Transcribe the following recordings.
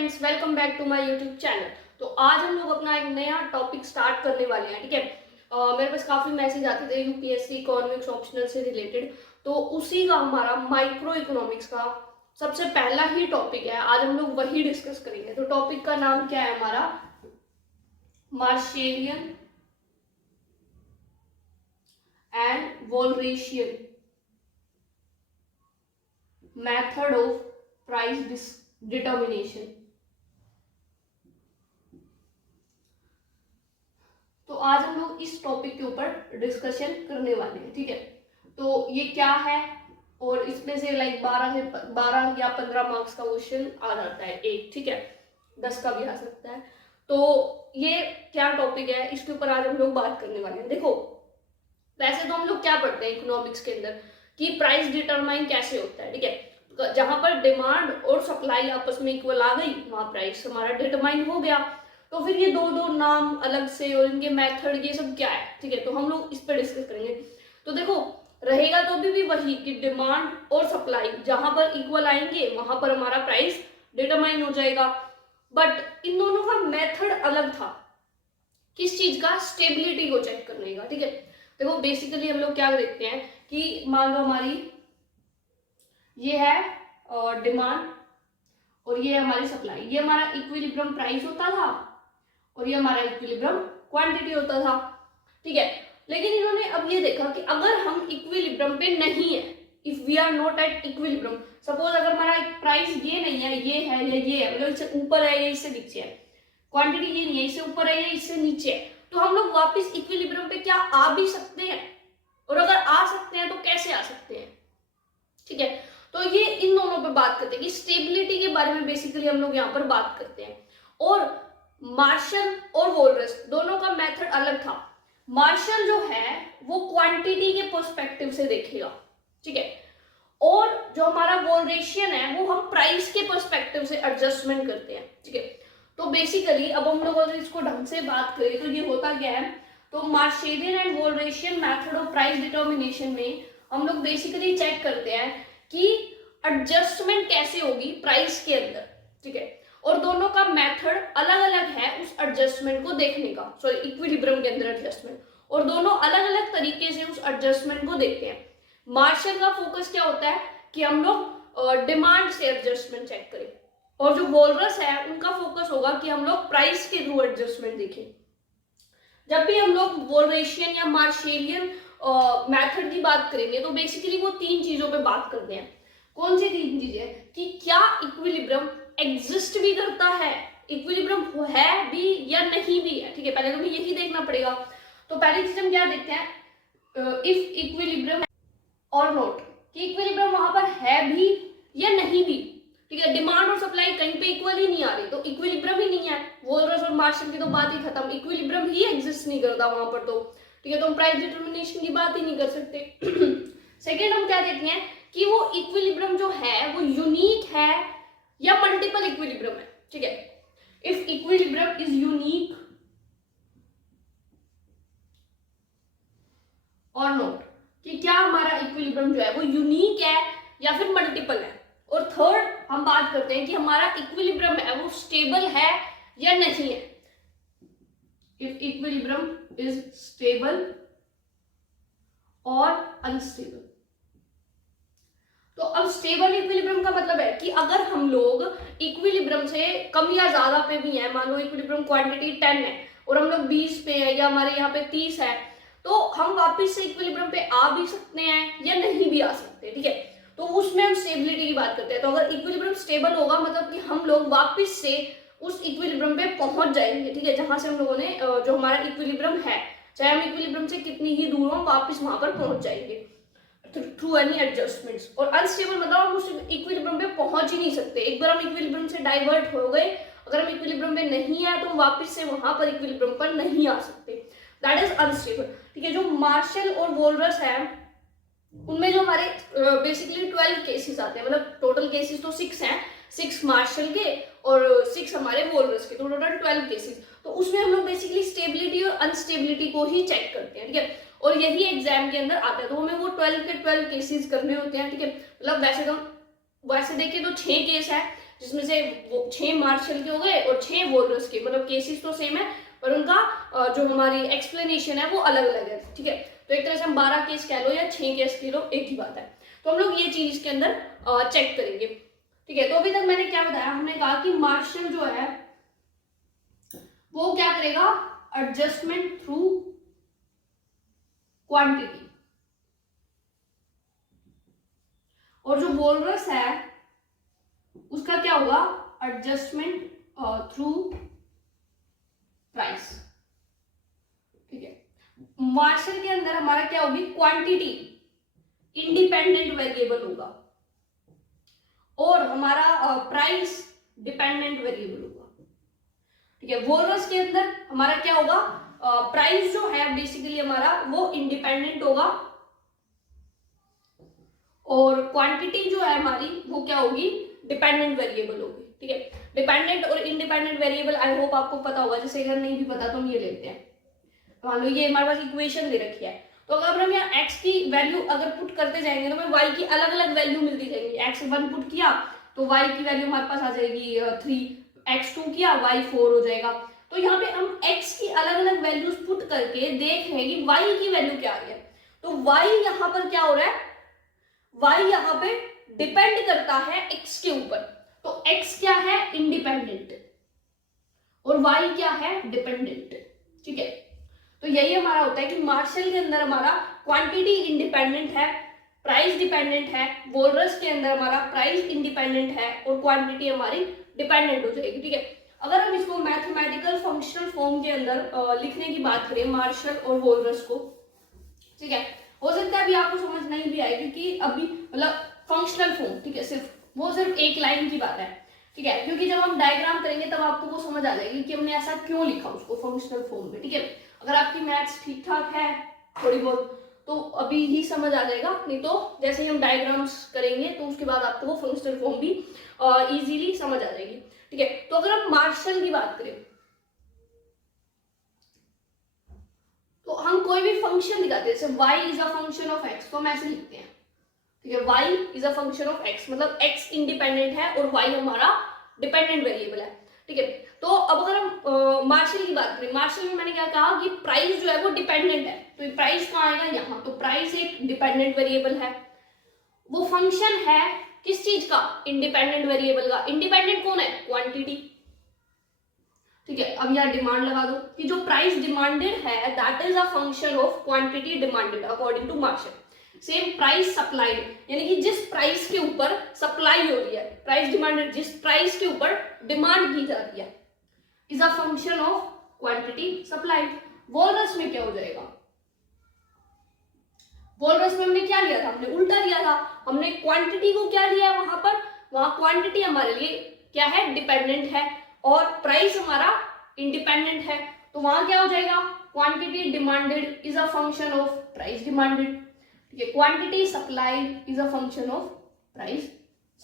Friends, welcome back to my YouTube channel. तो आज हम लोग अपना एक नया टॉपिक स्टार्ट करने वाले हैं। ठीक है, मेरे पास काफी मैसेज आते थे यूपीएससी इकोनॉमिक्स ऑप्शनल से रिलेटेड, तो उसी का हमारा माइक्रो इकोनॉमिक्स का सबसे पहला ही टॉपिक है। आज हम लोग वही डिस्कस करेंगे। तो टॉपिक का नाम क्या है हमारा? Marshallian and Walrasian method of price determination. तो आज हम लोग इस टॉपिक के ऊपर डिस्कशन करने वाले हैं। ठीक है, तो ये क्या है और इसमें से लाइक 12 या 15 मार्क्स का क्वेश्चन आ जाता है एक। ठीक है, 10 का भी आ सकता है। तो ये क्या टॉपिक है, इसके ऊपर आज हम लोग बात करने वाले हैं। देखो, वैसे तो हम लोग क्या पढ़ते हैं इकोनॉमिक्स के अंदर कि प्राइस डिटरमाइन कैसे होता है। ठीक है, जहां पर डिमांड और सप्लाई आपस में इक्वल आ गई, वहां प्राइस हमारा डिटरमाइन हो गया। तो फिर ये दो नाम अलग से और इनके मेथड ये सब क्या है। ठीक है, तो हम लोग इस पर डिस्कस करेंगे। तो देखो, रहेगा तो भी वही कि डिमांड और सप्लाई जहां पर इक्वल आएंगे वहां पर हमारा प्राइस डिटरमाइन हो जाएगा। बट इन दोनों का मेथड अलग था। किस चीज का? स्टेबिलिटी को चेक करने का। ठीक है, देखो बेसिकली हम लोग क्या देखते हैं कि मान लो हमारी ये है डिमांड और ये हमारी सप्लाई। ये हमारा इक्विलिब्रियम प्राइस होता था और ये हमारा इक्विलिब्रियम क्वांटिटी होता था। ठीक है, लेकिन इन्होंने अब ये देखा कि अगर हम इक्विलिब्रियम पे नहीं है, if we are not at equilibrium, suppose अगर हमारा प्राइस ये नहीं है, ये है या ये है, मतलब इससे ऊपर है या इससे नीचे है, क्वांटिटी ये नहीं है, इससे ऊपर है या इससे नीचे है, तो हम लोग वापस इक्विलिब्रियम पे क्या आ भी सकते हैं? और अगर आ सकते हैं तो कैसे आ सकते हैं? ठीक है, तो ये इन दोनों पे बात करते हैं कि स्टेबिलिटी के बारे में बेसिकली हम लोग यहाँ पर बात करते हैं। और मार्शल और वोल्रस दोनों का मेथड अलग था। मार्शल जो है वो क्वांटिटी के पर्सपेक्टिव से देखेगा। ठीक है, और जो हमारा वोलरेशियन है वो हम प्राइस के पर्सपेक्टिव से एडजस्टमेंट करते हैं। ठीक है, तो बेसिकली अब हम लोग अगर इसको ढंग से बात करें तो ये होता क्या है, तो Marshallian and Walrasian method of price determination में हम लोग बेसिकली चेक करते हैं कि एडजस्टमेंट कैसे होगी प्राइस के अंदर। ठीक है, और दोनों का मेथड अलग अलग है उस एडजस्टमेंट को देखने का, सॉरी इक्विलिब्रियम के अंदर एडजस्टमेंट, और दोनों अलग अलग तरीके से उस एडजस्टमेंट को देखते हैं। मार्शल का फोकस क्या होता है कि हम लोग डिमांड से एडजस्टमेंट चेक करें, और जो वोल्रस है उनका फोकस होगा कि हम लोग प्राइस के थ्रू एडजस्टमेंट देखें। जब भी हम लोग वोलरेशियन या मार्शेलियन मेथड की बात करेंगे तो बेसिकली वो तीन चीजों पे बात करते हैं। कौन सी तीन चीजें? कि क्या इक्विलिब्रियम एग्जिस्ट भी करता है, इक्विलिब्रियम है भी या नहीं भी है। ठीक है, पहले तो हमें यही देखना पड़ेगा। तो पहली चीज हम क्या देखते हैं, इफ इक्विलिब्रियम और नॉट, कि इक्विलिब्रियम वहां पर है भी या नहीं भी। ठीक है, डिमांड और सप्लाई कहीं पे इक्वल ही नहीं आ रही तो इक्विलिब्रियम ही नहीं है। वोल्रस और मार्शल की तो बात ही खत्म, इक्विलिब्रियम ही एग्जिस्ट नहीं करता वहां पर। तो ठीक है, तो हम प्राइस डिटर्मिनेशन की बात ही नहीं कर सकते। सेकेंड हम क्या देखते हैं कि वो इक्विलिब्रियम जो है वो यूनिक है या मल्टीपल इक्विलिब्रियम है। ठीक है, इफ इक्विलिब्रियम इज यूनिक और नॉट, कि क्या हमारा इक्विलिब्रियम जो है वो यूनिक है या फिर मल्टीपल है। और थर्ड हम बात करते हैं कि हमारा इक्विलिब्रियम है वो स्टेबल है या नहीं है। इफ इक्विलिब्रियम इज स्टेबल और अनस्टेबल। तो अब स्टेबल इक्विलिब्रियम का मतलब है कि अगर हम लोग इक्विलिब्रियम से कम या ज्यादा पे भी हैं, मान लो इक्विलिब्रियम क्वांटिटी 10 है और हम लोग 20 पे है या हमारे यहाँ पे 30 है, तो हम वापस से इक्विलिब्रियम पे आ भी सकते हैं या नहीं भी आ सकते। ठीक है, तो उसमें हम स्टेबिलिटी की बात करते हैं। तो अगर इक्विलिब्रियम स्टेबल होगा मतलब कि हम लोग वापस से उस इक्विलिब्रियम पे पहुंच जाएंगे। ठीक है, जहां से हम लोगों ने जो हमारा इक्विलिब्रियम है, चाहे हम इक्विलिब्रियम से कितनी ही दूर हो, वापस वहां पर पहुंच जाएंगे थ्रू एनी एडजस्टमेंट्स। और अनस्टेबल मतलब हम उस इक्विलिब्रियम पे पहुंच ही नहीं सकते। एक बार हम इक्विलिब्रियम से डाइवर्ट हो गए, अगर हम इक्विलिब्रियम पे नहीं है तो हम वापस से वहां पर इक्विलिब्रियम पर नहीं आ सकते, दैट इज अनस्टेबल। ठीक है, जो मार्शल और वोल्रस है उनमें जो हमारे बेसिकली 12 केसेस आते हैं, मतलब टोटल केसेस तो 6 हैं, 6 मार्शल के और 6 हमारे वोल्रस के, तो टोटल 12 केसेस। तो उसमें हम लोग बेसिकली स्टेबिलिटी और अनस्टेबिलिटी को ही चेक करते हैं। ठीक है, और यही एग्जाम के अंदर आता है, तो हमें वो 12 के 12 केसेस करने होते हैं। ठीक है, मतलब वैसे तो वैसे देखिए तो 6 केस है, जिसमें से वो 6 मार्शल के हो गए और 6 वोल्रस के, मतलब केसेस तो सेम है पर उनका जो हमारी एक्सप्लेनेशन है वो अलग अलग है, ठीक है। तो एक तरह से हम 12 केस कह लो या 6 केस कह लो, एक ही बात है। तो हम लोग ये चीज इसके अंदर चेक करेंगे, ठीक है। तो अभी तक मैंने क्या बताया, हमने कहा कि मार्शल जो है वो क्या करेगा, एडजस्टमेंट थ्रू क्वांटिटी, और जो वोल्रस है उसका क्या होगा, एडजस्टमेंट थ्रू प्राइस, ठीक है। मार्शल के अंदर हमारा क्या होगी, क्वांटिटी इंडिपेंडेंट वेरिएबल होगा और हमारा प्राइस डिपेंडेंट वेरिएबल होगा, ठीक है। वोल्रस के अंदर हमारा क्या होगा, प्राइस जो है बेसिकली हमारा वो इंडिपेंडेंट होगा और क्वांटिटी जो है हमारी वो क्या होगी, डिपेंडेंट वेरिएबल होगी, ठीक है। डिपेंडेंट और इंडिपेंडेंट वेरिएबल आई होप आपको पता होगा, जैसे अगर नहीं भी पता तो हम ये लेते हैं, मान लो ये हमारे पास इक्वेशन दे रखी है, तो अगर हम यहाँ x की वैल्यू अगर पुट करते जाएंगे तो हमें y की अलग अलग वैल्यू मिलती जाएंगी। x1 पुट किया तो y की वैल्यू हमारे पास आ जाएगी 3, x2 किया y 4 हो जाएगा। तो यहाँ पे हम x की अलग अलग वैल्यूज पुट करके देख रहे हैं कि y की वैल्यू क्या आ रही है। तो y यहाँ पर क्या हो रहा है, y यहाँ पे डिपेंड करता है x के ऊपर, तो x क्या है, इंडिपेंडेंट, और y क्या है, डिपेंडेंट, ठीक है। तो यही हमारा होता है कि मार्शल के अंदर हमारा क्वांटिटी इंडिपेंडेंट है, प्राइस डिपेंडेंट है, वोल्रस के अंदर हमारा प्राइस इंडिपेंडेंट है और क्वांटिटी हमारी डिपेंडेंट हो जाएगी, ठीक है। अगर हम इसको मैथमेटिकल फंक्शनल फॉर्म के अंदर लिखने की बात करें मार्शल और वोल्रस को, ठीक है, हो सकता है अभी आपको समझ नहीं भी आए क्योंकि अभी मतलब फंक्शनल फॉर्म, ठीक है, सिर्फ एक लाइन की बात है, ठीक है, क्योंकि जब हम डायग्राम करेंगे तब आपको वो समझ आ जाएगी कि हमने ऐसा क्यों लिखा उसको फंक्शनल फॉर्म में, ठीक है। अगर आपकी मैथ्स ठीक ठाक है थोड़ी बहुत तो अभी ही समझ आ जाएगा, नहीं तो जैसे ही हम डायग्राम्स करेंगे तो उसके बाद आपको वो फंक्शनल फॉर्म भी इजीली समझ आ जाएगी, ठीक है। तो अगर हम मार्शल की बात करें तो हम कोई भी फंक्शन दिखाते हैं, जैसे y is a function of x, तो हम ऐसे लिखते हैं, ठीक है, y is a function of x, मतलब x इंडिपेंडेंट है और y हमारा डिपेंडेंट वेरिएबल है, ठीक है। तो अब अगर हम मार्शल की बात करें, मार्शल में मैंने क्या कहा कि प्राइस जो है वो डिपेंडेंट है, तो प्राइस कहाँ आएगा, यहाँ, तो प्राइस एक डिपेंडेंट वेरिएबल है, वो फंक्शन है किस चीज का, इंडिपेंडेंट वेरिएबल का। इंडिपेंडेंट कौन है, क्वांटिटी, ठीक है। अब यहाँ डिमांड लगा दो कि जो प्राइस डिमांडेड है that is a function of quantity demanded according to Marshall. Same price supplied, यानी कि जिस प्राइस के ऊपर सप्लाई हो रही है, प्राइस डिमांडेड जिस प्राइस के ऊपर डिमांड की जा रही है, is a function of quantity supplied. Walras में क्या हो जाएगा, वोल्रस में हमने क्या लिया था, हमने उल्टा लिया था, हमने क्वांटिटी को क्या लिया है वहां पर, वहां क्वांटिटी हमारे लिए क्या है, डिपेंडेंट है और प्राइस हमारा इंडिपेंडेंट है, तो वहां क्या हो जाएगा, quantity demanded is a function of price demanded, ठीक है। Quantity supplied is a function of price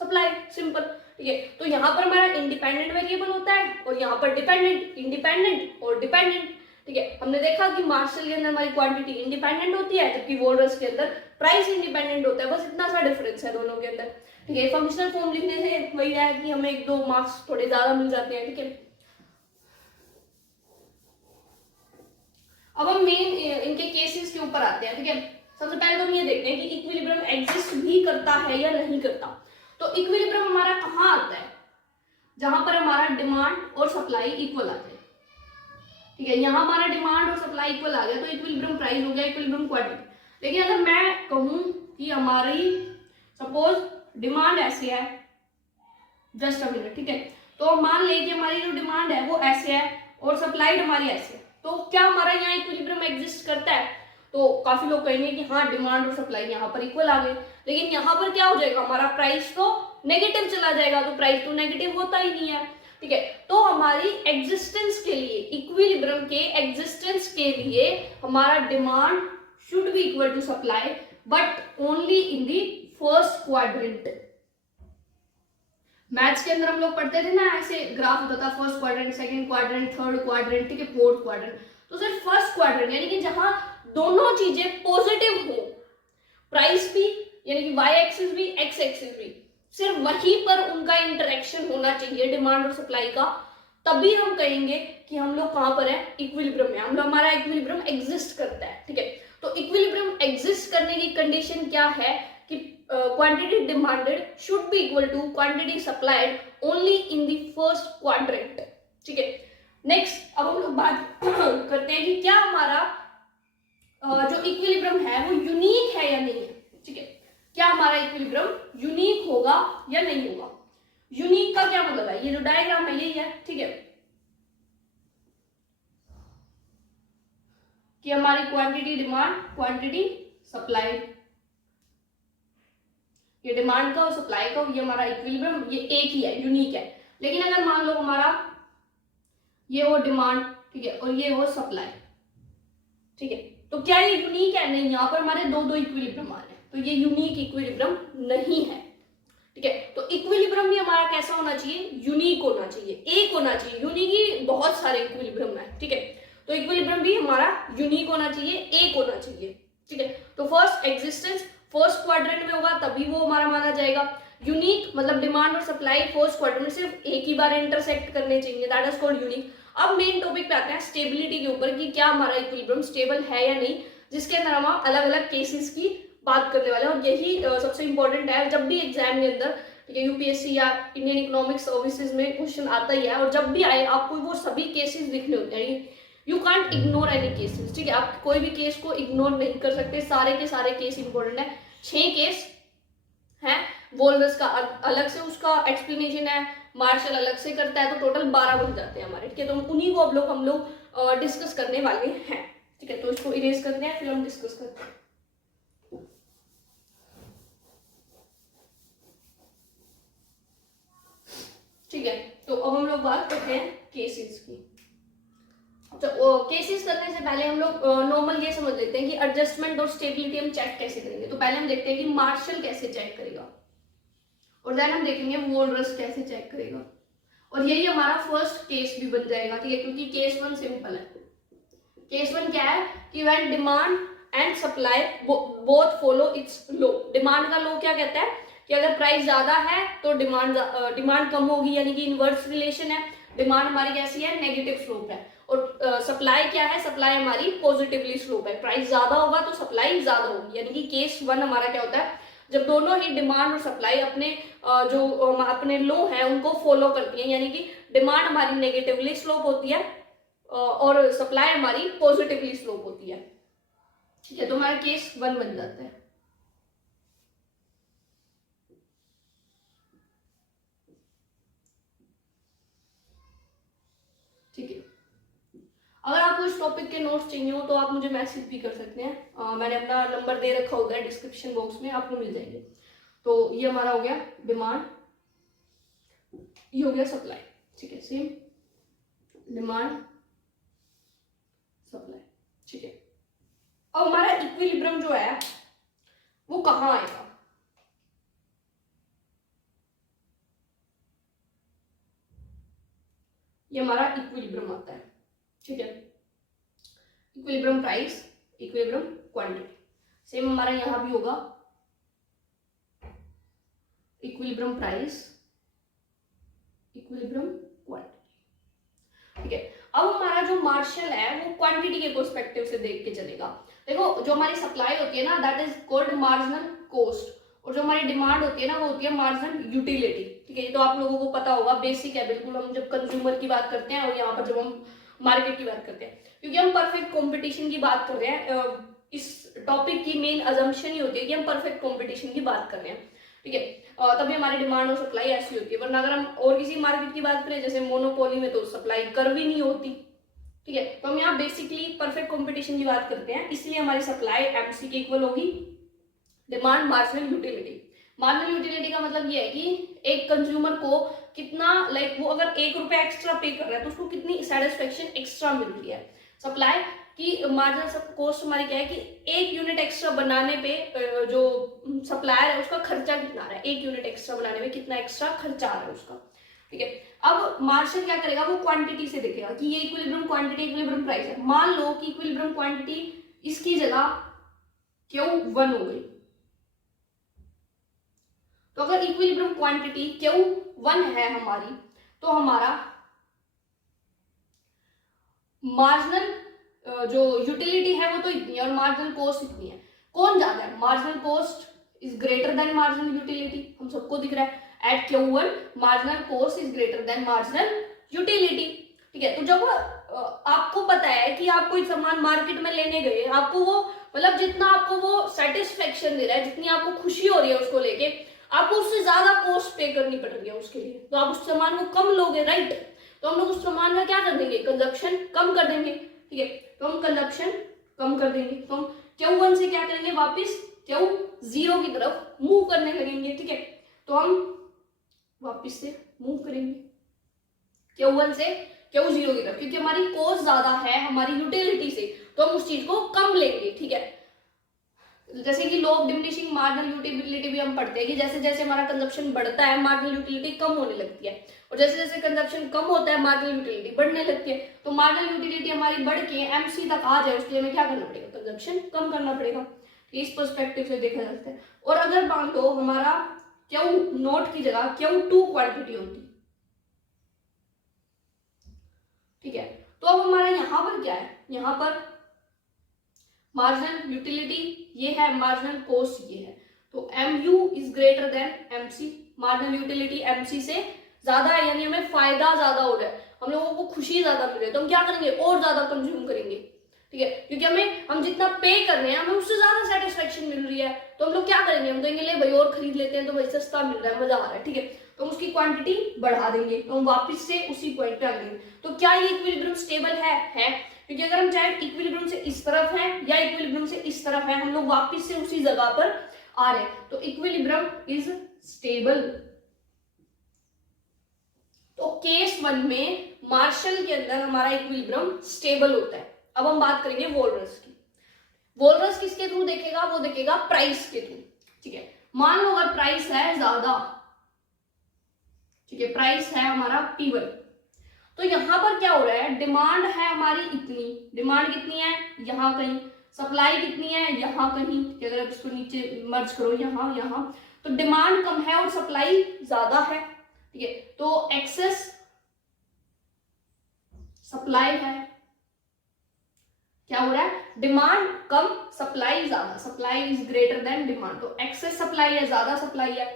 supplied, simple, ठीक है। तो यहाँ पर हमारा इंडिपेंडेंट वेरिएबल होता है और यहाँ पर डिपेंडेंट, इंडिपेंडेंट और डिपेंडेंट, ठीक है। हमने देखा कि मार्शल के अंदर हमारी क्वांटिटी इंडिपेंडेंट होती है जबकि वोल्रस के अंदर प्राइस इंडिपेंडेंट होता है, बस इतना सा डिफरेंस है दोनों के अंदर, ठीक है। फंक्शनल फॉर्म लिखने से वही है कि हमें 1-2 मार्क्स थोड़े ज्यादा मिल जाते हैं, ठीक है। अब हम मेन इनके केसेस के ऊपर आते हैं, ठीक है। सबसे पहले तो हम ये देखते हैं कि इक्विलिब्रियम एग्जिस्ट भी करता है या नहीं करता। तो इक्विलिब्रियम हमारा कहाँ आता है, जहां पर हमारा डिमांड और सप्लाई इक्वल आते हैं, ठीक है। यहाँ हमारा डिमांड और सप्लाई इक्वल आ गया तो इक्विलिब्रियम प्राइस हो गया, इक्विलिब्रियम क्वांटिटी। लेकिन अगर मैं कहूं कि हमारी सपोज डिमांड ऐसे है, जस्ट अ मिनट, ठीक है, तो मान ले कि हमारी जो डिमांड है वो ऐसे है और सप्लाई हमारी ऐसे है, तो क्या हमारा यहाँ इक्विलिब्रियम एग्जिस्ट करता है, तो काफी लोग कहेंगे कि हाँ डिमांड और सप्लाई यहाँ पर इक्वल आ गए, लेकिन यहाँ पर क्या हो जाएगा, हमारा प्राइस तो नेगेटिव चला जाएगा, तो प्राइस तो नेगेटिव होता ही नहीं है, ठीक है। तो हमारी एग्जिस्टेंस के लिए, इक्विलिब्रियम के एग्जिस्टेंस के लिए हमारा demand should be equal to supply but only in the first quadrant. Maths के अंदर हम लोग पढ़ते थे ना, ऐसे ग्राफ होता था, first quadrant, second quadrant, third quadrant, ठीक है, फोर्थ क्वाड्रेंट। तो सिर्फ फर्स्ट क्वाड्रेंट यानी कि जहां दोनों चीजें पॉजिटिव हो, प्राइस भी यानी कि वाई एक्सिस भी एक्स एक्सिस भी सिर्फ वहीं पर उनका इंटरेक्शन होना चाहिए डिमांड और सप्लाई का, तभी हम कहेंगे कि हम लोग कहां पर है, इक्विलिब्रियम में, हम लोग, हमारा इक्विलिब्रियम एग्जिस्ट करता है, ठीक है। तो इक्विलिब्रियम एग्जिस्ट करने की कंडीशन क्या है कि quantity demanded should be equal to quantity supplied only in the first quadrant, ठीक है। नेक्स्ट अब हम लोग बात करते हैं कि क्या हमारा जो इक्विलिब्रियम है वो यूनिक है या नहीं है, ठीक है। क्या हमारा इक्विलिब्रियम यूनिक होगा या नहीं होगा। यूनिक का क्या मतलब है, ये जो डायग्राम है यही है, ठीक है, कि हमारी क्वांटिटी डिमांड क्वांटिटी सप्लाई, ये डिमांड का और सप्लाई का, ये हमारा इक्विलिब्रियम, ये एक ही है, यूनिक है। लेकिन अगर मान लो हमारा ये हो डिमांड, ठीक है, और ये हो सप्लाई, ठीक है, तो क्या ये यूनिक है, नहीं, यहाँ पर हमारे दो इक्विलिब्रियम आ रहे हैं, तो ये यूनिक इक्विलिब्रियम नहीं है, ठीक है। तो इक्विलिब्रियम भी हमारा कैसा होना चाहिए, यूनिक होना चाहिए, एक होना चाहिए। यूनिक ही बहुत सारे इक्विलिब्रियम है, ठीक है, तो इक्विलिब्रियम भी हमारा यूनिक होना चाहिए, एक होना चाहिए, ठीक है। तो फर्स्ट एग्जिस्टेंस फर्स्ट क्वाड्रेंट में होगा तभी वो हमारा माना जाएगा। यूनिक मतलब डिमांड और सप्लाई फर्स्ट क्वाड्रेंट में सिर्फ एक ही बार इंटरसेक्ट करने चाहिए, दैट इज कॉल्ड यूनिक। अब मेन टॉपिक पे आते हैं स्टेबिलिटी के ऊपर कि क्या हमारा इक्विलिब्रियम स्टेबल है या नहीं, जिसके अंदर हम अलग अलग केसेस की बात करने वाले हैं, और यही सबसे इंपॉर्टेंट है। जब भी एग्जाम के अंदर, ठीक है, यूपीएससी या इंडियन इकोनॉमिक सर्विसेज में क्वेश्चन आता ही है, और जब भी आए आपको वो सभी केसेस दिखने होते हैं, you can't ignore any cases, ठीक है, आप कोई भी केस को इग्नोर नहीं कर सकते, सारे के सारे केस इंपॉर्टेंट है। 6 केस है, वोल्रस का अलग से उसका एक्सप्लेनेशन है, मार्शल अलग से करता है, तो टोटल 12 बन जाते हैं हमारे, ठीक है। तो उन्हीं को अब हम लोग डिस्कस करने वाले हैं, ठीक है। तो इसको इरेज करते हैं, फिर हम डिस्कस करते हैं, ठीक है। तो अब हम लोग बात करते हैं केसेस की। तो केसेस करने से पहले हम लोग नॉर्मल ये समझ लेते हैं कि एडजस्टमेंट और स्टेबिलिटी हम चेक कैसे करेंगे। तो पहले हम देखते हैं कि मार्शल कैसे चेक करेगा, और देन हम देखेंगे वोल्रस कैसे चेक करेगा, और यही हमारा फर्स्ट केस भी बन जाएगा, ठीक है, क्योंकि केस 1 सिंपल है। केस 1 क्या है कि when demand and supply both follow it's law. Demand का लॉ क्या कहता है कि अगर प्राइस ज्यादा है तो डिमांड कम होगी, यानी कि इनवर्स रिलेशन है। डिमांड हमारी कैसी है, नेगेटिव स्लोप है, और सप्लाई क्या है, सप्लाई हमारी पॉजिटिवली स्लोप है। प्राइस ज्यादा होगा तो सप्लाई ज्यादा होगी, यानी कि केस 1 हमारा क्या होता है, जब दोनों ही डिमांड और सप्लाई अपने अपने लो है उनको फॉलो करती है, यानी कि डिमांड हमारी नेगेटिवली स्लोप होती है और सप्लाई हमारी पॉजिटिवली स्लोप होती है, ठीक है। तो हमारा केस 1 बन जाता है, ठीक है। अगर आपको इस टॉपिक के नोट्स चाहिए हो तो आप मुझे मैसेज भी कर सकते हैं, मैंने अपना नंबर दे रखा होगा डिस्क्रिप्शन बॉक्स में, आपको मिल जाएंगे। तो ये हमारा हो गया डिमांड, ये हो गया सप्लाई, ठीक है, सेम डिमांड सप्लाई, ठीक है। अब हमारा इक्विलिब्रियम जो है वो कहाँ आएगा, ये हमारा इक्विलिब्रियम आता है, ठीक है। Equilibrium price, equilibrium quantity, same हमारा यहां भी होगा, इक्विलिब्रियम प्राइस, इक्विलिब्रियम क्वांटिटी, ठीक है। अब हमारा जो मार्शल है वो क्वांटिटी के पर्सपेक्टिव से देख के चलेगा। देखो जो हमारी सप्लाई होती है ना, that is called marginal cost, और जो हमारी डिमांड होती है ना वो होती है मार्जिनल यूटिलिटी, ठीक है। ये तो आप लोगों को पता होगा, बेसिक है बिल्कुल, हम जब कंज्यूमर की बात करते हैं और यहाँ पर जब हम मार्केट की बात करते हैं, क्योंकि हम परफेक्ट कंपटीशन की बात कर रहे हैं। इस टॉपिक की मेन अजम्पशन ही होती है कि हम परफेक्ट कंपटीशन की बात कर रहे हैं, ठीक है, तभी हमारी डिमांड और सप्लाई ऐसी होती है। वरना अगर हम और किसी मार्केट की बात करें जैसे मोनोपोली में, तो सप्लाई कर्व ही नहीं होती, ठीक है। तो हम यहाँ बेसिकली परफेक्ट कंपटीशन की बात करते हैं, इसलिए हमारी सप्लाई एमसी के इक्वल होगी demand marginal utility. Marginal utility का मतलब ये है कि एक कंज्यूमर को कितना, लाइक वो अगर 1 रुपया एक्स्ट्रा पे कर रहा है तो उसको कितनी सेटिस्फेक्शन एक्स्ट्रा मिल रही है। सप्लाई की मार्जिनल कॉस्ट हमारी क्या है कि 1 यूनिट एक्स्ट्रा बनाने पे जो सप्लायर है उसका खर्चा कितना आ रहा है, 1 यूनिट एक्स्ट्रा बनाने में कितना एक्स्ट्रा खर्चा आ रहा है उसका, ठीक है। अब मार्शल क्या करेगा, वो क्वांटिटी से देखेगा कि ये इक्विलिब्रियम क्वांटिटी, इक्विलिब्रियम प्राइस है। मान लो कि इक्विलिब्रियम क्वांटिटी इसकी जगह Q1 हो गई, तो अगर इक्विलिब्रियम क्वांटिटी Q1 है हमारी, तो हमारा मार्जिनल जो यूटिलिटी है वो तो इतनी है और मार्जिनल कॉस्ट इतनी है। कौन ज्यादा है? Marginal cost is greater than marginal utility, हम सबको दिख रहा है। At Q1 marginal cost is greater than marginal utility, ठीक है। तो जब आपको पता है कि आप कोई सामान मार्केट में लेने गए, आपको वो मतलब जितना आपको वो सेटिस्फेक्शन दे रहा है, जितनी आपको खुशी हो रही है उसको लेके, आपको उससे ज्यादा कॉस्ट पे करनी पड़ रही है उसके लिए, तो आप उस सामान को कम लोगे, राइट। तो हम लोग उस सामान का क्या कर देंगे? कंजप्शन कम कर देंगे, ठीक है। तो हम कंजप्शन कम कर देंगे, तो हम Q1 से क्या करेंगे? वापस Q0 की तरफ मूव करने लगेंगे, ठीक है। तो हम वापस से मूव करेंगे Q1 से Q0 की तरफ, क्योंकि हमारी कॉस्ट ज्यादा है हमारी यूटिलिटी से, तो हम उस चीज को कम लेंगे, ठीक है। जैसे कि law of diminishing marginal utility भी हम पढ़ते हैं कि जैसे जैसे हमारा कंजप्शन बढ़ता है मार्जिनल यूटिलिटी कम होने लगती है, और जैसे जैसे कंजप्शन कम होता है मार्जिनल यूटिलिटी बढ़ने लगती है। तो मार्जिनल यूटिलिटी हमारी बढ़ के MC तक आ जाए, उसके लिए हमें क्या करना पड़ेगा? कंजप्शन कम करना पड़ेगा। इस पर्सपेक्टिव से देखा जाता है। और अगर मान लो हमारा Q0 की जगह Q2 क्वांटिटी होती, ठीक है, तो अब हमारा यहाँ पर क्या है? यहाँ पर मार्जिनल यूटिलिटी ये है, मार्जिनल कॉस्ट ये है, तो MU is greater then MC। Marginal utility MC से ज्यादा है, यानी हमें फायदा ज्यादा हो रहा है, हम लोगों को खुशी ज्यादा मिल रही है, तो हम क्या करेंगे? और ज्यादा कंज्यूम करेंगे, ठीक है, क्योंकि हम जितना पे कर रहे हैं हमें उससे ज्यादा सेटिस्फेक्शन मिल रही है, तो हम लोग क्या करेंगे? हम कहेंगे ले भाई और खरीद लेते हैं, तो भाई सस्ता मिल रहा है, मजा आ रहा है, ठीक है, तो हम उसकी क्वांटिटी बढ़ा देंगे, तो हम वापस से उसी पॉइंट पे आ जाएंगे। तो क्या ये इक्विलिब्रियम स्टेबल है? क्योंकि अगर हम चाहे इक्विलिब्रियम से इस तरफ है या इक्विलिब्रियम से इस तरफ है, हम लोग वापस से उसी जगह पर आ रहे हैं, तो इक्विलिब्रियम इज स्टेबल। तो केस 1 में मार्शल के अंदर हमारा इक्विलिब्रियम स्टेबल होता है। अब हम बात करेंगे वोल्रस की। वोल्रस किसके थ्रू देखेगा? वो देखेगा प्राइस के थ्रू, ठीक है। मान लो अगर प्राइस है ज्यादा, ठीक है, प्राइस है हमारा P1, तो यहां पर क्या हो रहा है? डिमांड है हमारी इतनी, डिमांड कितनी है? यहाँ कहीं। सप्लाई कितनी है? यहाँ कहीं। अगर आप इसको नीचे मर्ज करो, यहाँ, तो डिमांड कम है और सप्लाई ज्यादा है, ठीक है, तो एक्सेस सप्लाई है। क्या हो रहा है? डिमांड कम, सप्लाई ज्यादा, supply is greater then demand, तो एक्सेस सप्लाई है, ज्यादा सप्लाई है।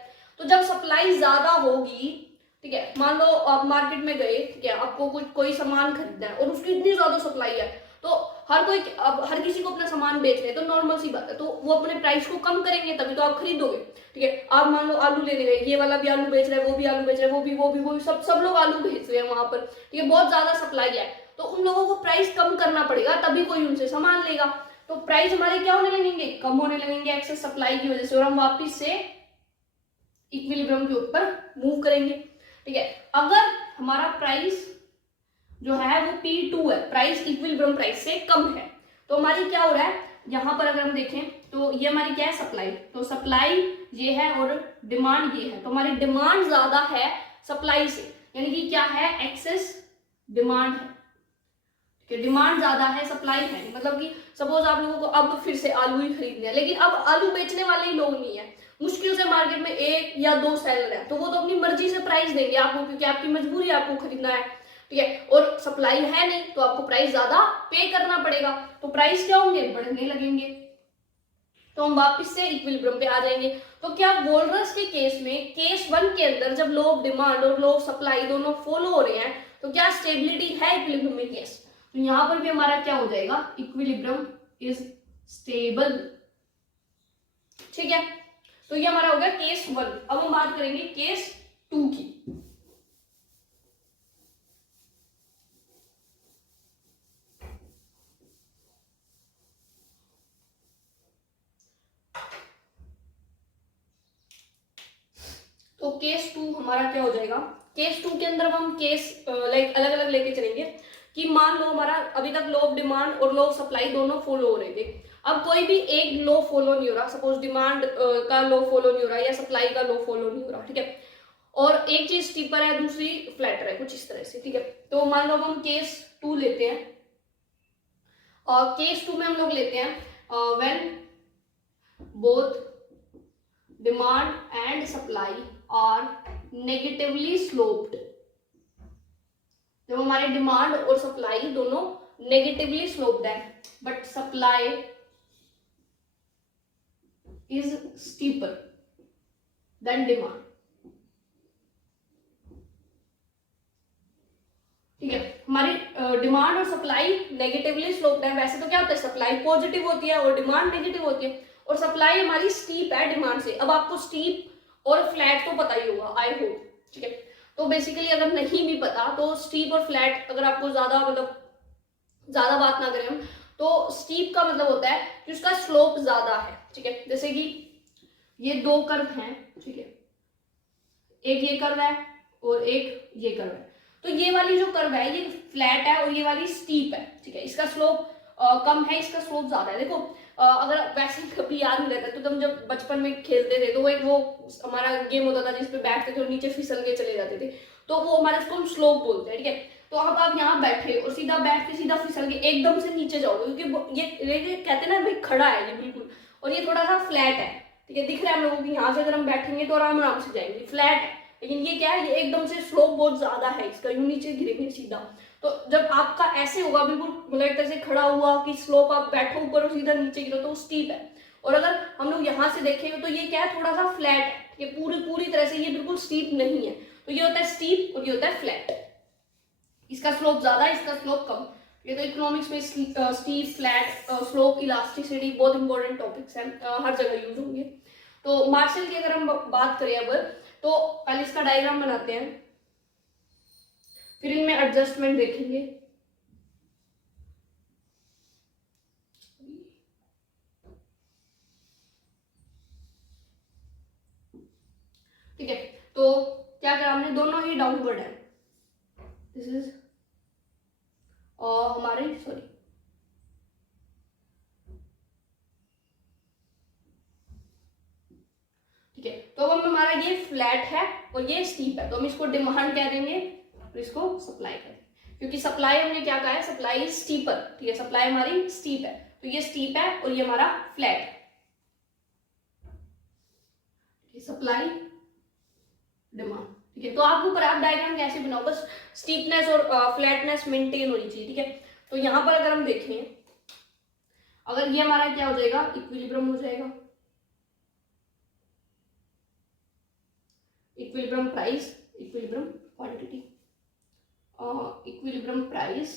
तो जब सप्लाई ज्यादा होगी, ठीक है, मान लो आप मार्केट में गए, ठीक है, आपको कोई सामान खरीदना है और उसकी इतनी ज्यादा सप्लाई है, तो हर किसी को अपना सामान बेच रहे हैं, तो नॉर्मल सी बात है, तो वो अपने प्राइस को कम करेंगे, तभी तो आप खरीदोगे, ठीक है। आप मान लो आलू लेने गए, ये वाला भी आलू बेच रहा है, वो भी आलू बेच रहा है, वो भी सब लोग आलू बेच रहे हैं वहां पर, ठीक है, बहुत ज्यादा सप्लाई है, तो उन लोगों को प्राइस कम करना पड़ेगा, तभी कोई उनसे सामान लेगा, तो प्राइस हमारे क्या होने लगेंगे? कम होने लगेंगे एक्सेस सप्लाई की वजह से, और हम वापिस से इक्विलिब्रियम के ऊपर मूव करेंगे, ठीक है। अगर हमारा प्राइस जो है वो P2 है, प्राइस इक्विलिब्रियम प्राइस से कम है, तो हमारी क्या हो रहा है? यहां पर अगर हम देखें तो ये हमारी क्या है? सप्लाई, तो सप्लाई ये है और डिमांड ये है, तो हमारी डिमांड ज्यादा है सप्लाई से, यानी कि क्या है? एक्सेस डिमांड है, कि डिमांड ज्यादा है सप्लाई है, मतलब कि सपोज आप लोगों को अब फिर से आलू ही खरीदने हैं, लेकिन अब आलू बेचने वाले ही लोग नहीं है, मुश्किल से मार्केट में 1 या 2 सेलर है, तो वो तो अपनी मर्जी से प्राइस देंगे आपको, क्योंकि आपकी मजबूरी है, आपको खरीदना है, ठीक है, और सप्लाई है नहीं, तो आपको प्राइस ज्यादा पे करना पड़ेगा, तो प्राइस क्या होंगे? बढ़ने लगेंगे, तो हम वापस से इक्विलिब्रियम पे आ जाएंगे। तो क्या वोल्रस के केस में, केस 1 के अंदर जब लॉ ऑफ डिमांड और लॉ ऑफ सप्लाई दोनों फॉलो हो रहे हैं, तो क्या स्टेबिलिटी है इक्विलिब्रियम में? यस। तो यहां पर भी हमारा क्या हो जाएगा? इक्विलिब्रियम इज स्टेबल, ठीक है। तो ये हमारा हो गया केस 1। अब हम बात करेंगे केस 2 की। तो केस 2 हमारा क्या हो जाएगा? केस 2 के अंदर हम केस लाइक अलग अलग लेके चलेंगे, कि मान लो हमारा अभी तक लॉ ऑफ डिमांड और लॉ ऑफ सप्लाई दोनों फॉलो हो रहे थे, अब कोई भी एक लॉ फॉलो नहीं हो रहा, सपोज डिमांड का लॉ फॉलो नहीं हो रहा या सप्लाई का लॉ फॉलो नहीं हो रहा, ठीक है, और एक चीज स्टीपर है, दूसरी फ्लैटर है, कुछ इस तरह से, ठीक है। तो मान लो हम केस 2 लेते हैं, और केस 2 में हम लोग लेते हैं when both demand and supply are negatively sloped, जब हमारे डिमांड और सप्लाई दोनों नेगेटिवली स्लोप्ड है, but supply is steeper than demand. ठीक है, हमारी डिमांड और सप्लाई नेगेटिवली स्लोप्ड है। वैसे तो क्या होता है, सप्लाई पॉजिटिव होती है और डिमांड नेगेटिव होती है, और सप्लाई हमारी स्टीप है डिमांड से। अब आपको स्टीप और फ्लैट तो पता ही होगा, आई होप। ठीक है, तो बेसिकली अगर नहीं भी पता तो स्टीप और फ्लैट अगर आपको ज्यादा बात ना करें हम, तो स्टीप का मतलब होता है कि उसका स्लोप ज्यादा है। ठीक है, जैसे कि ये दो कर्व हैं, ठीक है, एक ये कर्व है और एक ये कर्व है। तो ये वाली जो कर्व है ये फ्लैट है और ये वाली स्टीप है। ठीक है, इसका स्लोप कम है, इसका स्लोप ज्यादा है। देखो अगर वैसे कभी याद नहीं रहता तो हम जब बचपन में खेलते थे तो वो हमारा गेम होता था जिसपे बैठते थे और नीचे फिसल के चले जाते थे, तो वो हमारे उसको हम स्लोप बोलते हैं। ठीक है, तो अब आप यहाँ बैठे और सीधा बैठ के सीधा फिसल के एकदम से नीचे जाओगे, क्योंकि ये कहते हैं ना भाई खड़ा है ये बिल्कुल, और ये थोड़ा सा फ्लैट है। ठीक है, दिख रहा है हम लोगों को यहाँ से अगर हम बैठेंगे तो आराम आराम से जाएंगे, फ्लैट है। लेकिन ये क्या है, ये एकदम से स्लोप बहुत ज्यादा है इसका, यूं नीचे गिरेंगे सीधा। तो जब आपका ऐसे होगा बिल्कुल मतलब एक तरह से खड़ा हुआ कि स्लोप, आप बैठो ऊपर और सीधा नीचे गिरो तो स्टीप है। और अगर हम लोग यहाँ से देखेंगे तो ये क्या है, थोड़ा सा फ्लैट है। ये पूरी तरह से ये बिल्कुल स्टीप नहीं है। तो ये होता है स्टीप और ये होता है फ्लैट। इसका स्लोप ज्यादा, इसका स्लोप कम। ये तो इकोनॉमिक्स में स्टीप, फ्लैट, स्लोप, इलास्टिसिटी बहुत इंपॉर्टेंट टॉपिक्स हैं, हर जगह यूज होंगे। तो मार्शल की अगर हम बात करें अब, तो पहले इसका डायग्राम बनाते हैं, फिर इनमें एडजस्टमेंट देखेंगे। ठीक है, तो क्या करा हमने, दोनों ही डाउनवर्ड है। दिस इज हमारे सॉरी ठीक है, तो अब हमारा ये फ्लैट है और ये स्टीप है, तो हम इसको डिमांड कह देंगे और इसको सप्लाई कह देंगे, क्योंकि सप्लाई हमने क्या कहा है, सप्लाई इज स्टीपर। ठीक है, सप्लाई हमारी स्टीप है, तो ये स्टीप है और ये हमारा फ्लैट है। Supply demand. ठीक है, तो आपको ग्राफ डायग्राम कैसे बनाओ, बस स्टीपनेस और फ्लैटनेस मेंटेन होनी चाहिए। ठीक है, तो यहां पर अगर हम देखें, अगर ये हमारा क्या हो जाएगा, इक्विलिब्रियम हो जाएगा, equilibrium price, equilibrium quantity, equilibrium price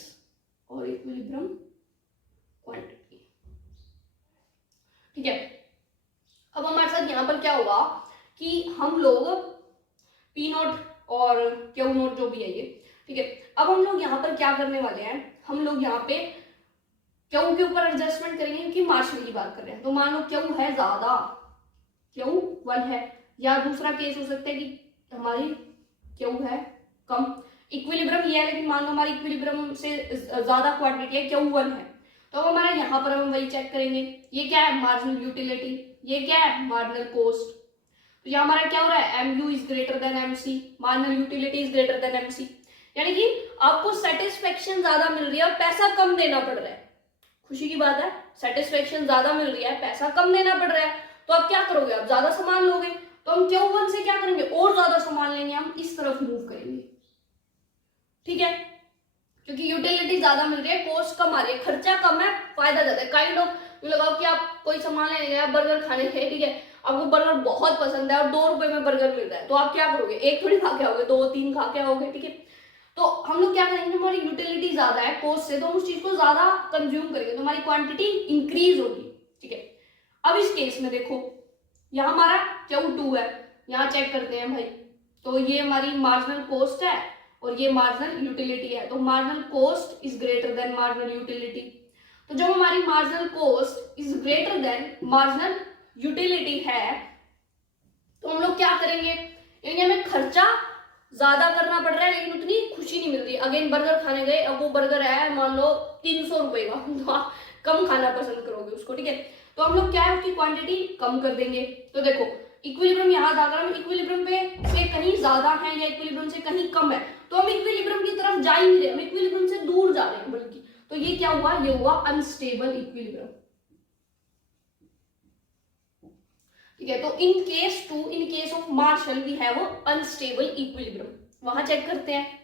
और इक्विलिब्रियम क्वांटिटी। ठीक है, अब हमारे साथ यहां पर क्या होगा कि हम लोग पी नोट और क्यू नोट जो भी है ये, ठीक है, अब हम लोग यहाँ पर क्या करने वाले हैं, हम लोग यहाँ पे क्यू के ऊपर एडजस्टमेंट करेंगे, क्योंकि मार्शल की बात कर रहे हैं। तो मान लो क्यू है ज्यादा, क्यू 1 है, या दूसरा केस हो सकता है कि हमारी क्यू है कम। इक्विलिब्रियम ये है, लेकिन मान लो हमारी इक्विलिब्रियम से ज्यादा क्वांटिटी है, क्यू 1 है, तो हमारा यहाँ पर हम वही चेक करेंगे। ये क्या है, मार्जिनल यूटिलिटी, ये क्या है, मार्जिनल कॉस्ट। तो यहाँ हमारा क्या हो रहा है, M U is greater than M C, marginal utility is greater than M C, यानी कि आपको सेटिस्फेक्शन ज्यादा मिल रही है और पैसा कम देना पड़ रहा है। खुशी की बात है, सेटिस्फेक्शन ज्यादा मिल रही है, पैसा कम देना पड़ रहा है, तो आप क्या करोगे, आप ज्यादा सामान लोगे, तो हम Q1 से क्या करेंगे, और ज्यादा सामान लेंगे, हम इस तरफ मूव करेंगे। ठीक है, क्योंकि यूटिलिटी ज्यादा मिल रही है, कॉस्ट कम आ रही है, खर्चा कम है, फायदा ज्यादा है। काइंड ऑफ लगाओ कि आप कोई सामान लेने गए, बर्गर खाने गए, ठीक है, आपको बर्गर बहुत पसंद है और 2 रुपए में बर्गर मिल रहा है, तो आप क्या करोगे, एक थोड़ी खा के आओगे, 2-3 खा के आओगे। ठीक है, तो हम लोग क्या करेंगे, हमारी यूटिलिटी ज्यादा है कॉस्ट से, तो हम उस चीज को ज्यादा कंज्यूम करेंगे, तो हमारी क्वांटिटी इंक्रीज होगी। ठीक है, अब इस केस में देखो, यहाँ हमारा Q2 है, यहाँ चेक करते हैं भाई, तो ये हमारी मार्जिनल कॉस्ट है और ये मार्जिनल यूटिलिटी है, तो marginal cost is greater than marginal utility. तो जब हमारी marginal cost is greater than marginal utility है, तो हम लोग क्या करेंगे, यानी हमें खर्चा ज्यादा करना पड़ रहा है लेकिन उतनी खुशी नहीं मिल रही। अगेन बर्गर खाने गए, अब वो बर्गर है मान लो 300 रुपए का, तो आप कम खाना पसंद करोगे उसको। ठीक है, तो हम लोग क्या है, उसकी क्वांटिटी कम कर देंगे। तो देखो इक्विलिब्रियम यहाँ था, अगर हम इक्विलिब्रियम पे से कहीं ज्यादा है या इक्विलिब्रियम से कहीं कम है, तो हम इक्विलिब्रियम की तरफ जा ही नहीं रहे, हम इक्विलिब्रियम से दूर जा रहे हैं बल्कि। तो ये क्या हुआ, ये हुआ अनस्टेबल इक्विलिब्रियम। ठीक है। तो in case of marshal V have unstable equilibrium, वहां चेक करते हैं।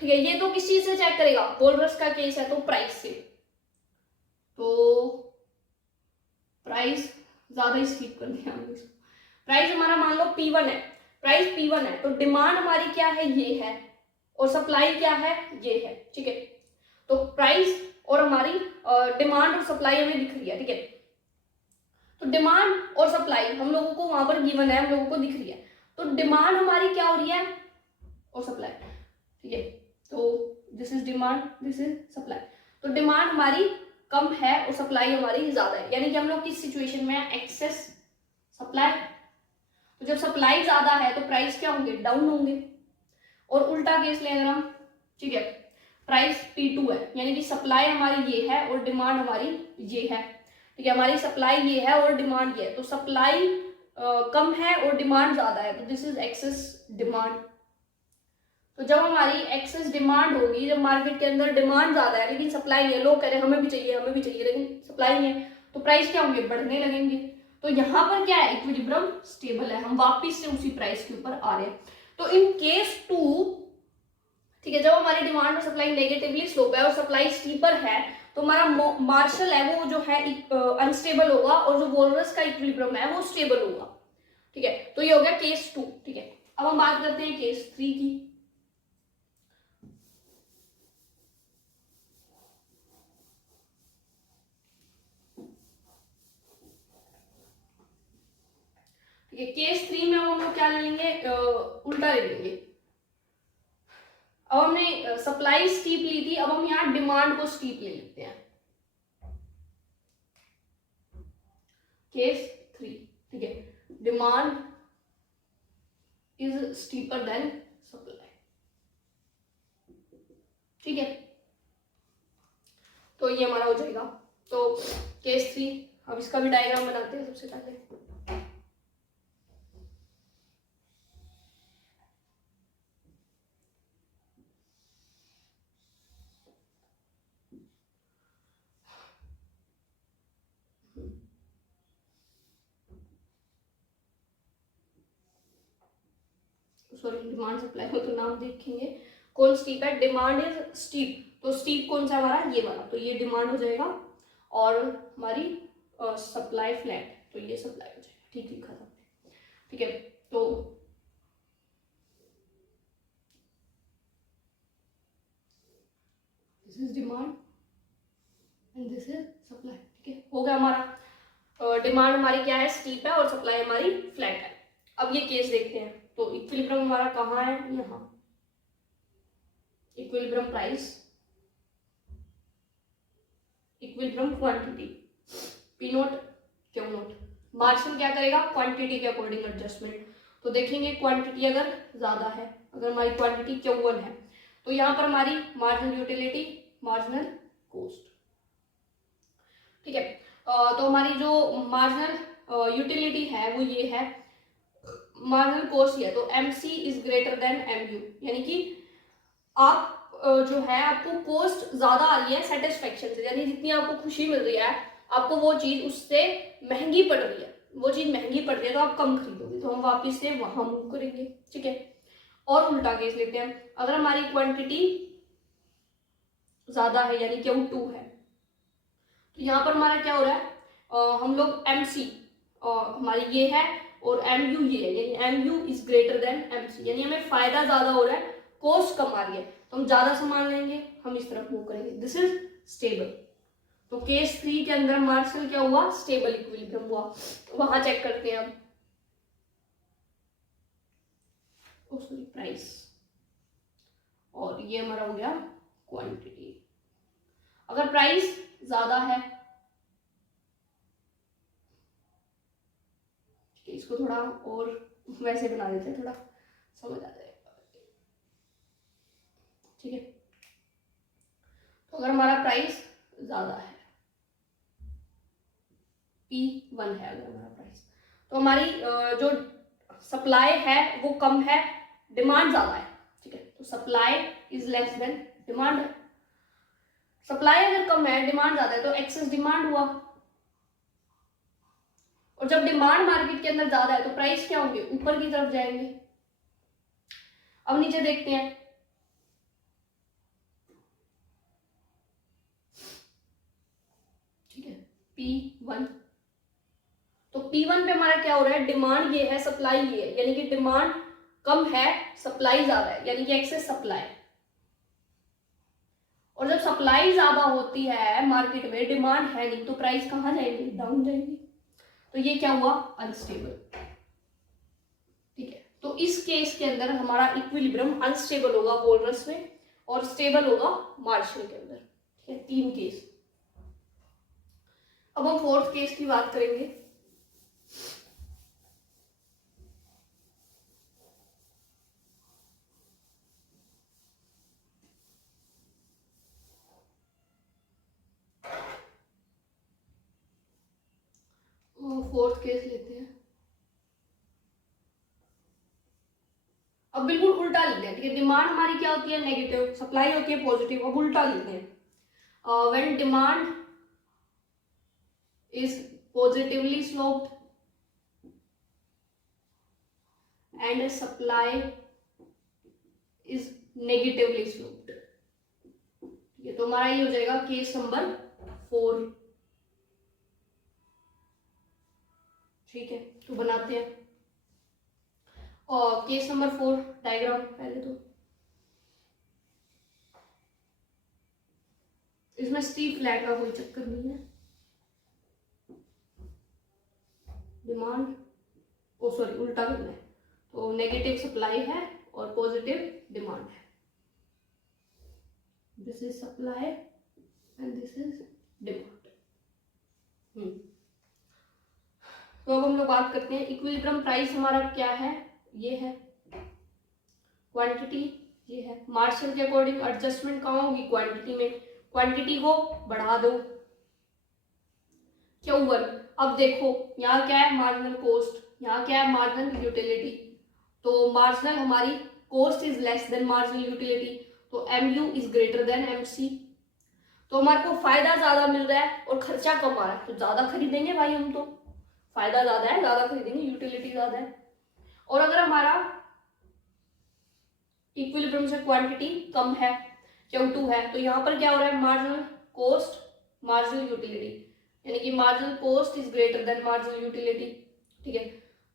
ठीक है, ये तो किस चीज से चेक करेगा, वोल्रस का केस है तो प्राइस से। तो प्राइस ज्यादा ही स्किप कर दिया हमने इसको। प्राइस हमारा मान लो P1 है, प्राइस P1 है, तो डिमांड हमारी क्या है, ये है, और सप्लाई क्या है, ये है। ठीक है, तो प्राइस और हमारी डिमांड और सप्लाई हमें दिख रही है। ठीक है, तो डिमांड और सप्लाई हम लोगों को वहां पर गिवन है, हम लोगों को दिख रही है। तो डिमांड हमारी क्या हो रही है, और सप्लाई। ठीक है, तो this is demand, this is supply. तो डिमांड हमारी कम है और सप्लाई हमारी ज्यादा है, यानी कि हम लोग किस सिचुएशन में है, एक्सेस सप्लाई। तो जब सप्लाई ज्यादा है तो प्राइस क्या होंगे, डाउन होंगे। और उल्टा केस लेंगे हम, ठीक है, प्राइस P2 है, यानी कि सप्लाई हमारी ये है और डिमांड हमारी ये है। ठीक है, हमारी सप्लाई ये है और डिमांड ये है, तो सप्लाई कम है और डिमांड ज्यादा है, तो दिस इज एक्सेस डिमांड। तो जब हमारी एक्सेस डिमांड होगी, जब मार्केट के अंदर डिमांड ज्यादा है लेकिन सप्लाई नहीं है, लोग कह रहे हैं हमें भी चाहिए, हमें भी चाहिए, लेकिन सप्लाई नहीं है, तो प्राइस क्या होंगे, बढ़ने लगेंगे। तो यहाँ पर क्या है, इक्विलिब्रियम स्टेबल है, हम वापिस से उसी प्राइस के ऊपर आ रहे हैं। तो इन केस 2, ठीक है, जब हमारी डिमांड और सप्लाई नेगेटिवली स्लोप है और सप्लाई स्टीपर है, तो हमारा मार्शल है वो जो है अनस्टेबल होगा, और जो वोल्रस का इक्विलिब्रियम है वो स्टेबल होगा। ठीक है, तो ये हो गया केस 2। ठीक है, अब हम बात करते हैं केस 3 की। ठीक है, केस 3 में हम लोग क्या ले लेंगे, उल्टा ले लेंगे। अब हमने सप्लाई स्टीप ली थी, अब हम यहाँ डिमांड को स्टीप ले लेते हैं। केस 3, ठीक है, demand is steeper than supply. ठीक है, तो ये हमारा हो जाएगा। तो केस 3, अब इसका भी डायग्राम बनाते हैं सबसे पहले। सॉरी, डिमांड सप्लाई हो तो नाम देखेंगे कौन स्टीप है, डिमांड इज स्टीप। तो स्टीप कौन सा हमारा, ये वाला, तो ये डिमांड हो जाएगा, और हमारी सप्लाई फ्लैट, तो ये सप्लाई हो जाएगा। ठीक लिखा था, ठीक है। तो this is demand and this is supply. ठीक है, हो गया हमारा, डिमांड हमारी क्या है, स्टीप है, और सप्लाई हमारी फ्लैट है। अब ये केस देखते हैं। तो इक्विलिब्रियम हमारा कहाँ है, यहाँ, equilibrium price, equilibrium quantity, P note Q note. Margin क्या करेगा, क्वांटिटी के अकॉर्डिंग एडजस्टमेंट। तो देखेंगे क्वांटिटी अगर ज्यादा है, अगर हमारी क्वांटिटी Q1 है, तो यहाँ पर हमारी मार्जिनल यूटिलिटी, मार्जिनल कॉस्ट। ठीक है, तो हमारी जो मार्जिनल यूटिलिटी है वो ये है, मार्जिनल कॉस्ट है, तो MC is greater then MU, यानी कि आप जो है आपको कॉस्ट ज्यादा आ रही है सेटिस्फेक्शन से, यानी जितनी आपको खुशी मिल रही है, आपको वो चीज उससे महंगी पड़ रही है, वो चीज महंगी पड़ रही है, तो आप कम खरीदोगे, तो हम वापिस से वहां मूव करेंगे। ठीक है, और उल्टा केस लेते हैं, अगर हमारी क्वांटिटी ज्यादा है, यानी Q2 है, तो यहाँ पर हमारा क्या हो रहा है, हम लोग MC हमारी ये है और MU ये है, यानी MU is greater then MC, यानी हमें फायदा ज्यादा हो रहा है, कॉस्ट कम आ रही है, तो हम ज्यादा सामान लेंगे, हम इस तरफ मूव करेंगे। This is stable. तो केस 3 के अंदर मार्शल क्या हुआ, स्टेबल इक्विलिब्रियम हुआ। वहां चेक करते हैं हम, सॉरी, प्राइस, और ये हमारा हो गया क्वांटिटी। अगर प्राइस ज्यादा है, इसको थोड़ा और वैसे बना देते हैं, थोड़ा समझ आ जाएगा। ठीक है, तो अगर हमारा प्राइस ज्यादा है, P1 है अगर हमारा प्राइस, तो हमारी जो सप्लाई है वो कम है, डिमांड ज्यादा है। ठीक है, तो supply is less than demand है। सप्लाई अगर कम है, डिमांड ज्यादा है, तो एक्सेस डिमांड हुआ। और जब डिमांड मार्केट के अंदर ज्यादा है तो प्राइस क्या होंगे, ऊपर की तरफ जाएंगे। अब नीचे देखते हैं, ठीक है, P1। तो P1 पे हमारा क्या हो रहा है, डिमांड ये है, सप्लाई ये है, यानी कि डिमांड कम है, सप्लाई ज्यादा है, यानी कि एक्सेस सप्लाई। और जब सप्लाई ज्यादा होती है मार्केट में, डिमांड है नहीं, तो प्राइस कहां जाएंगे, डाउन जाएंगे। तो ये क्या हुआ, अनस्टेबल। ठीक है, तो इस केस के अंदर हमारा इक्विलिब्रियम अनस्टेबल होगा वोल्रस में और स्टेबल होगा मार्शल के अंदर। ठीक है, 3 केस। अब हम 4th केस की बात करेंगे। फोर्थ केस लेते हैं। अब बिल्कुल उल्टा लिखते हैं। ठीक है, डिमांड हमारी क्या होती है, नेगेटिव, सप्लाई होती है पॉजिटिव। अब उल्टा लिखते हैं, when demand is positively sloped and supply is negatively sloped. ठीक है, तो हमारा ये हो जाएगा केस नंबर 4। ठीक है, तो बनाते हैं और केस नंबर 4 डायग्राम। पहले तो इसमें स्टीप फ्लैट का कोई चक्कर नहीं है। डिमांड, ओ सॉरी उल्टा करना है, तो नेगेटिव सप्लाई है और पॉजिटिव डिमांड है। This is supply and this is demand. तो अब हम लोग बात करते हैं इक्विलिब्रियम प्राइस हमारा क्या है, ये है, क्वांटिटी ये है। मार्शल के अकॉर्डिंग एडजस्टमेंट कहाँ होगी, क्वांटिटी में। क्वांटिटी को बढ़ा दो, Q1। अब देखो यहाँ क्या है, मार्जिनल कॉस्ट, यहाँ क्या है, मार्जिनल यूटिलिटी। तो मार्जिनल हमारी cost is less than marginal utility, तो MU is greater then MC। तो हमारे को फायदा ज्यादा मिल रहा है और खर्चा कम आ रहा है, तो ज्यादा खरीदेंगे भाई हम, तो फायदा ज्यादा है, ज्यादा खरीदेंगे, यूटिलिटी ज्यादा है। और अगर हमारा इक्विलिब्रियम से क्वांटिटी कम है, Q2 है, तो यहाँ पर क्या हो रहा है, मार्जिनल कॉस्ट मार्जिनल यूटिलिटी, यानी कि marginal cost is greater than marginal utility. ठीक है,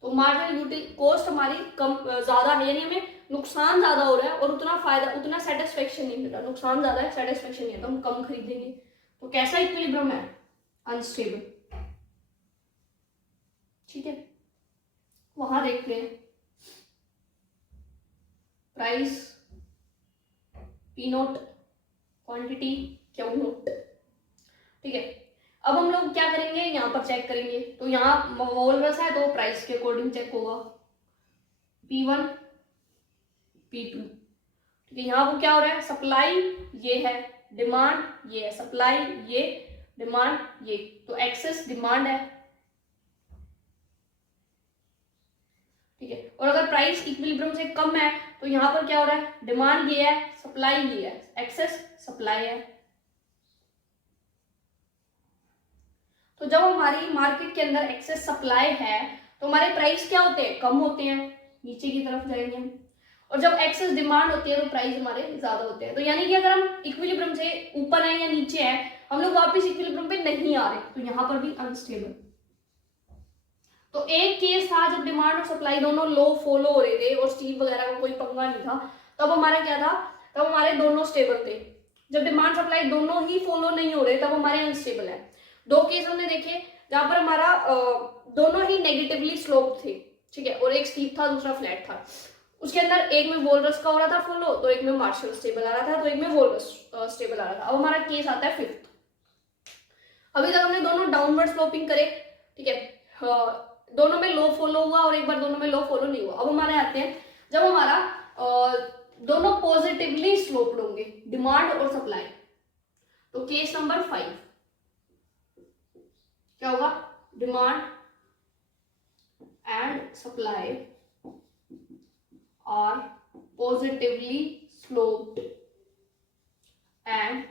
तो मार्जिनल कॉस्ट हमारी कम ज्यादा है, यानी हमें नुकसान ज्यादा हो रहा है और उतना फायदा, उतना सेटिस्फेक्शन नहीं मिल रहा। नुकसान ज्यादा है, सेटिस्फेक्शन नहीं है, तो हम कम खरीदेंगे। तो कैसा इक्विलिब्रियम है, अनस्टेबल। ठीक है, वहां देखते हैं प्राइस P0, क्वांटिटी Q0। ठीक है, अब हम लोग क्या करेंगे, यहाँ पर चेक करेंगे। तो यहाँ वोल्रस है तो प्राइस के अकॉर्डिंग चेक होगा, P1 P2। ठीक है, यहाँ पर क्या हो रहा है, सप्लाई ये है, डिमांड ये है, सप्लाई ये, डिमांड ये, तो एक्सेस डिमांड है। ठीक है, और अगर प्राइस इक्विलिब्रियम से कम है तो यहाँ पर क्या हो रहा है, डिमांड ये है, सप्लाई ये है, एक्सेस सप्लाई है। तो जब हमारी मार्केट के अंदर एक्सेस सप्लाई है तो हमारे प्राइस क्या होते हैं, कम होते हैं, नीचे की तरफ जाएंगे हम। और जब एक्सेस डिमांड होती है तो प्राइस हमारे ज्यादा होते हैं। तो यानी कि अगर हम इक्विलिब्रियम से ऊपर है या नीचे है, हम लोग वापस इक्विलिब्रियम पे नहीं आ रहे, तो यहाँ पर भी अनस्टेबल। तो एक केस था जब डिमांड और सप्लाई दोनों लो फॉलो हो रहे थे और स्टीप वगैरह का कोई पंगा नहीं था, तब हमारा क्या था, तब हमारे दोनों स्टेबल थे। जब डिमांड सप्लाई दोनों ही फॉलो नहीं हो रहे तब हमारे अनस्टेबल है। 2 केस हमने देखे जहां पर हमारा दोनों ही नेगेटिवली स्लोप थे। ठीक है, और एक स्टीप था, दूसरा फ्लैट था। उसके अंदर एक में वोल्रस का हो रहा था फॉलो, तो एक में मार्शल स्टेबल आ रहा था, तो एक में वोल्रस स्टेबल आ रहा था। अब हमारा केस आता है 5th। अभी तक हमने दोनों डाउनवर्ड स्लोपिंग करे। ठीक है, दोनों में लो फॉलो हुआ और एक बार दोनों में लो फॉलो नहीं हुआ। अब हमारे आते हैं जब हमारा दोनों पॉजिटिवली स्लोप्ड होंगे, डिमांड और सप्लाई। तो केस नंबर 5 क्या होगा, demand and supply are positively sloped and,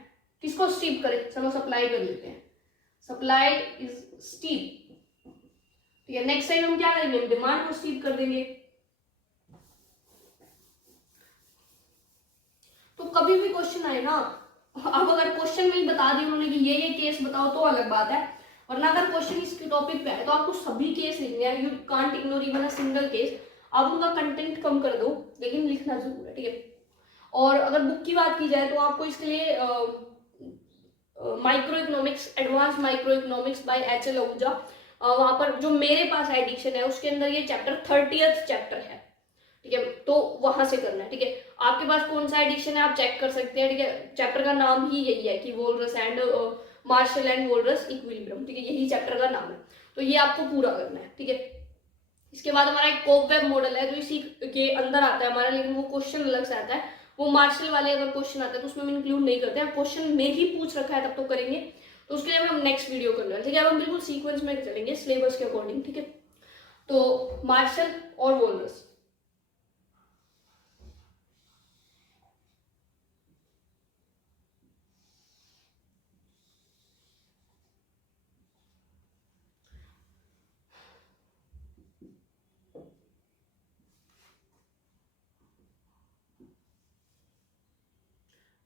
किसको स्टीप करें, चलो सप्लाई कर लेते हैं, सप्लाई इज स्टीप। ठीक है, नेक्स्ट टाइम हम क्या करेंगे, हम डिमांड को स्टीप कर देंगे। तो कभी भी क्वेश्चन आए ना, अब अगर क्वेश्चन में ही बता दिया उन्होंने कि ये केस बताओ तो अलग बात है, वरना अगर क्वेश्चन इस टॉपिक पे है तो आपको सभी केस लिखने हैं, you can't ignore even a single case. आप उनका कंटेंट कम कर दो लेकिन लिखना जरूर है, ठीक है। और अगर बुक की बात की जाए तो आपको इसके लिए microeconomics, advance microeconomics by H L. Ahuja, वहां पर जो मेरे पास एडिशन है उसके अंदर ये चैप्टर 30th चैप्टर है, ठीक है, तो वहां से करना है, ठीक है। आपके पास कौन सा एडिशन है आप चेक कर सकते हैं, ठीक है। चैप्टर का नाम ही यही है कि वोल्रस एंड मार्शल एंड वोल्रस इक्विलिब्रियम, ठीक है, यही चैप्टर का नाम है, तो ये आपको पूरा करना है, ठीक है। इसके बाद हमारा एक कोबवेब मॉडल है जो इसी के अंदर आता है हमारा, लेकिन वो क्वेश्चन अलग से आता है, वो मार्शल वाले अगर क्वेश्चन आते हैं तो उसमें हम इंक्लूड नहीं करते हैं, क्वेश्चन में ही पूछ रखा है तब तो करेंगे, तो उसके लिए हम नेक्स्ट वीडियो कर लेंगे, ठीक है। अब हम बिल्कुल सीक्वेंस में चलेंगे सिलेबस के अकॉर्डिंग, ठीक है। तो मार्शल और वोल्रस,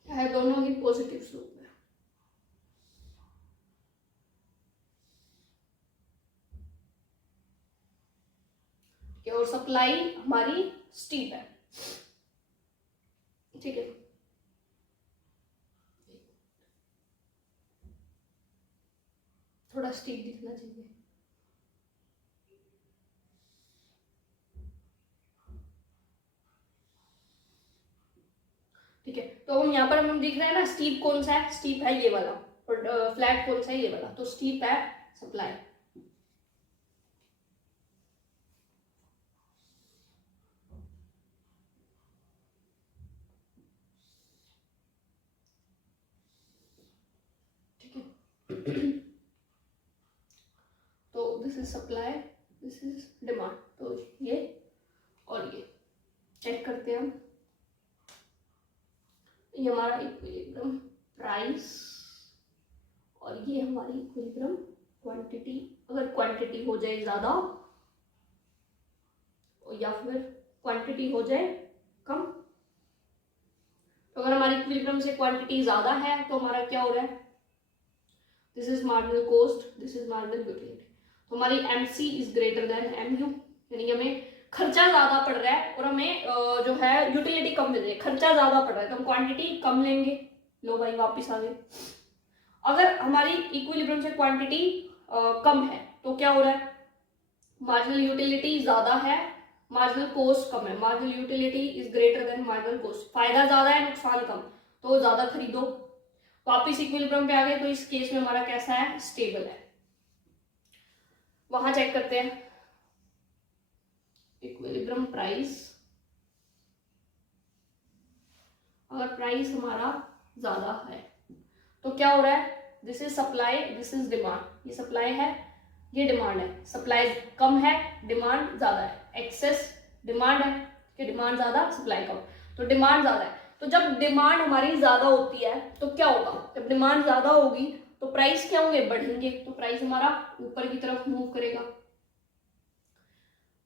है दोनों ही पॉजिटिव स्लोप में, और सप्लाई हमारी स्टीप है, ठीक है। थोड़ा स्टीप दिखना चाहिए, ठीक है। तो हम यहाँ पर हम दिख रहे हैं ना, स्टीप कौन सा है, स्टीप है ये वाला, और फ्लैट कौन सा है ये वाला, तो स्टीप है सप्लाई, ठीक है। तो this is supply, this is demand, तो ये और ये चेक करते हैं हम, ये हमारा इक्विलिब्रियम प्राइस और ये हमारी इक्विलिब्रियम क्वांटिटी, अगर क्वांटिटी हो जाए ज्यादा या फिर क्वांटिटी हो जाए कम, तो अगर हमारी इक्विलिब्रियम से क्वांटिटी ज्यादा है तो हमारा क्या हो रहा है, this is marginal cost, this is marginal utility, तो हमारी MC is greater then MU, यानी हमें खर्चा ज्यादा पड़ रहा है और हमें जो है यूटिलिटी कम मिल रही है, खर्चा ज्यादा पड़ रहा है तो हम क्वांटिटी कम लेंगे, लो भाई वापिस आ गए। अगर हमारी इक्विलिब्रियम से क्वांटिटी कम है तो क्या हो रहा है, मार्जिनल यूटिलिटी ज्यादा है, मार्जिनल कॉस्ट कम है, marginal utility is greater than marginal cost, फायदा ज्यादा है नुकसान कम, तो ज्यादा खरीदो, वापिस इक्विलिब्रियम पे आ गए, तो इस केस में हमारा कैसा है, स्टेबल है। वहां चेक करते हैं इक्विलिब्रियम प्राइस, अगर प्राइस हमारा ज्यादा है तो क्या हो रहा है, this is supply, this is demand, ये सप्लाई है ये डिमांड है, सप्लाई कम है डिमांड ज्यादा है, एक्सेस डिमांड है कि डिमांड ज्यादा सप्लाई कम, तो डिमांड ज्यादा है, तो जब डिमांड हमारी ज्यादा होती है तो क्या होगा, जब डिमांड ज्यादा होगी तो प्राइस क्या होंगे, बढ़ेंगे, तो प्राइस हमारा ऊपर की तरफ मूव करेगा।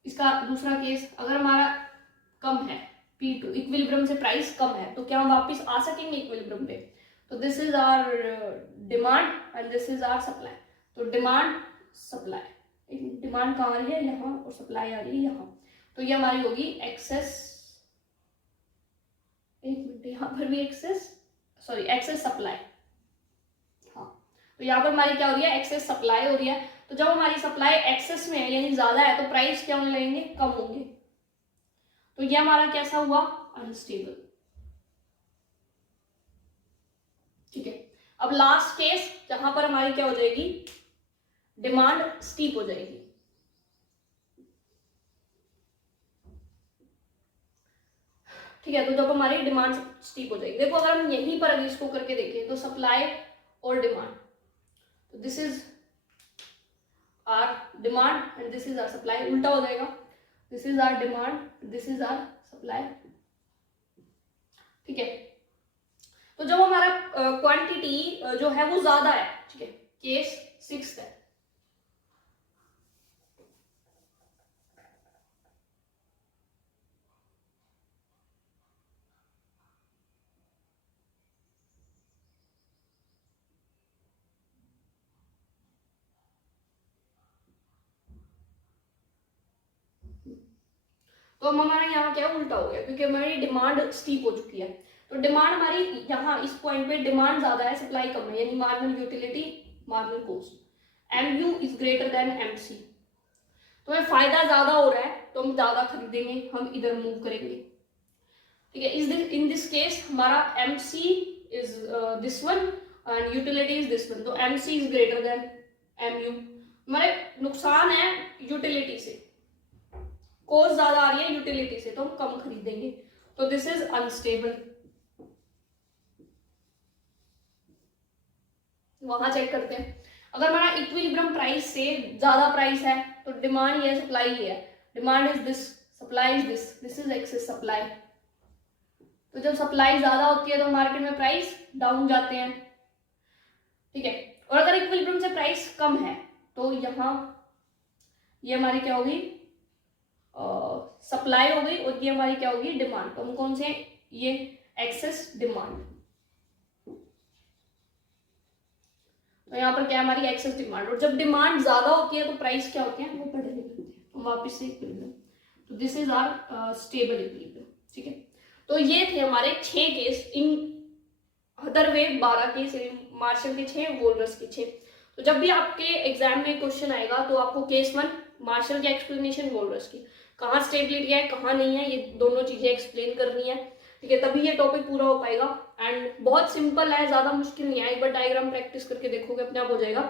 इसका दूसरा केस, अगर हमारा कम है P2, इक्विलिब्रियम से प्राइस कम है तो क्या हम वापस आ सकेंगे इक्विलिब्रियम पे, तो this is our demand and this is our supply, तो डिमांड सप्लाई, डिमांड कहाँ आ रही है यहाँ और सप्लाई आ रही है यहाँ, तो ये हमारी होगी एक्सेस, एक मिनट यहाँ पर भी एक्सेस, सॉरी एक्सेस सप्लाई, हाँ, तो यहाँ पर हमारी क्या हो रही है, एक्सेस सप्लाई हो रही है, तो जब हमारी सप्लाई एक्सेस में है यानी ज्यादा है तो प्राइस क्या होने लगेंगे, कम होंगे, तो ये हमारा कैसा हुआ, अनस्टेबल, ठीक है। अब लास्ट केस जहां पर हमारी क्या हो जाएगी, डिमांड स्टीप हो जाएगी, ठीक है, तो जब हमारी डिमांड स्टीप हो जाएगी, देखो अगर हम यहीं पर इसको करके देखें तो सप्लाई और डिमांड, तो this is our demand and this is our supply, उल्टा हो जाएगा, this is our demand, this is our supply, ठीक है। तो जब हमारा क्वांटिटी जो है वो ज्यादा है, ठीक है, केस 6 है, तो अब हमारा यहाँ क्या उल्टा हो गया, क्योंकि हमारी डिमांड स्टीप हो चुकी है। तो डिमांड हमारी यहाँ इस पॉइंट पे डिमांड ज्यादा है, सप्लाई कम है, यानी marginal utility marginal cost MU is greater then MC। तो हमें फायदा ज्यादा हो रहा है तो हम ज्यादा खरीदेंगे, हम इधर मूव करेंगे, ठीक है। इन दिस केस हमारा MC is this one and utility is this one, तो MC is greater then MU। हमारे नुकसान है यूटिलिटी से, कॉस्ट ज्यादा आ रही है यूटिलिटी से, तो हम कम खरीदेंगे, तो दिस इज अनस्टेबल। वहां चेक करते हैं, अगर हमारा इक्विलिब्रियम प्राइस से ज्यादा प्राइस है तो डिमांड ये सप्लाई ये है, demand is this, supply is this is excess supply. तो जब सप्लाई ज्यादा होती है तो मार्केट में प्राइस डाउन जाते हैं, ठीक है। और अगर इक्विलिब्रियम से प्राइस कम है तो यहाँ ये हमारी क्या होगी, सप्लाई हो गई, और ये हमारी क्या होगी, डिमांड। तो हम कौन से, ये एक्सेस डिमांड, तो यहाँ पर क्या हमारी एक्सेस डिमांड। और जब डिमांड ज्यादा होती है तो प्राइस क्या होते हैं, वो बढ़ने लगते हैं, तो वापिस से इक्विलिब्रियम। तो this is our stable equilibrium, ठीक है। तो ये थे हमारे 6 case, in other way 12 case, Marshall के 6, वोल्रस के 6। तो जब भी आपके एग्जाम में क्वेश्चन आएगा तो आपको केस 1 मार्शल की एक्सप्लेनेशन, वोल्रस की, कहाँ स्टेबिलिटी है कहाँ नहीं है, ये दोनों चीजें एक्सप्लेन करनी है, ठीक है, तभी ये टॉपिक पूरा हो पाएगा। एंड बहुत सिंपल है, ज्यादा मुश्किल नहीं है, एक बार डायग्राम प्रैक्टिस करके देखोगे अपने आप हो जाएगा।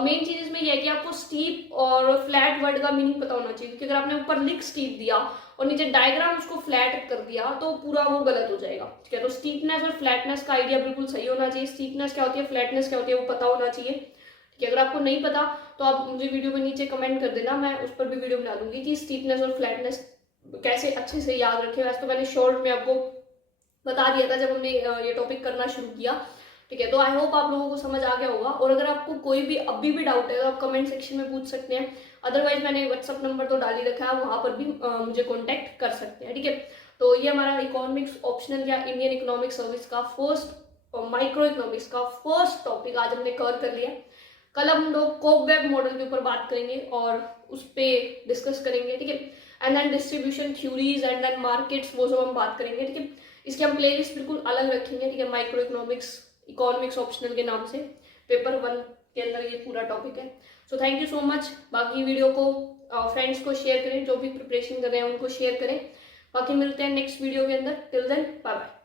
मेन चीज इसमें यह है कि आपको स्टीप और फ्लैट वर्ड का मीनिंग पता होना चाहिए, क्योंकि अगर आपने ऊपर लिख स्टीप दिया और नीचे डायग्राम उसको फ्लैट कर दिया तो पूरा वो गलत हो जाएगा, ठीक है। तो स्टीपनेस और फ्लैटनेस का आइडिया बिल्कुल सही होना चाहिए, स्टीपनेस क्या होती है, फ्लैटनेस क्या होती है, वो पता होना चाहिए, ठीक है। अगर आपको नहीं पता तो आप मुझे वीडियो में नीचे कमेंट कर देना, मैं उस पर भी वीडियो बना दूंगी कि स्टीपनेस और फ्लैटनेस कैसे अच्छे से याद रखें। वैसे तो मैंने शॉर्ट में आपको बता दिया था जब हमने ये टॉपिक करना शुरू किया, ठीक है। तो आई होप आप लोगों को समझ आ गया होगा, और अगर आपको कोई भी अभी भी डाउट है तो आप कमेंट सेक्शन में पूछ सकते हैं, अदरवाइज मैंने व्हाट्सअप नंबर तो डाल ही रखा है, वहां पर भी मुझे कॉन्टेक्ट कर सकते हैं, ठीक है। तो ये हमारा इकोनॉमिक्स ऑप्शनल या इंडियन इकोनॉमिक सर्विस का फर्स्ट, माइक्रो इकोनॉमिक्स का फर्स्ट टॉपिक आज हमने कवर कर लिया। कल हम लोग कोबवेब मॉडल के ऊपर बात करेंगे और उस पर डिस्कस करेंगे, ठीक है। And then distribution theories and then markets, वो सब हम बात करेंगे, ठीक है। इसके हम प्लेलिस्ट बिल्कुल अलग रखेंगे, ठीक है, माइक्रो इकोनॉमिक्स इकोनॉमिक्स ऑप्शनल के नाम से, पेपर 1 के अंदर ये पूरा टॉपिक है। So thank you so much. बाकी वीडियो को फ्रेंड्स को शेयर करें, जो भी प्रिपरेशन कर रहे हैं उनको शेयर करें। बाकी मिलते हैं नेक्स्ट वीडियो के अंदर, टिल देन बाय बाय।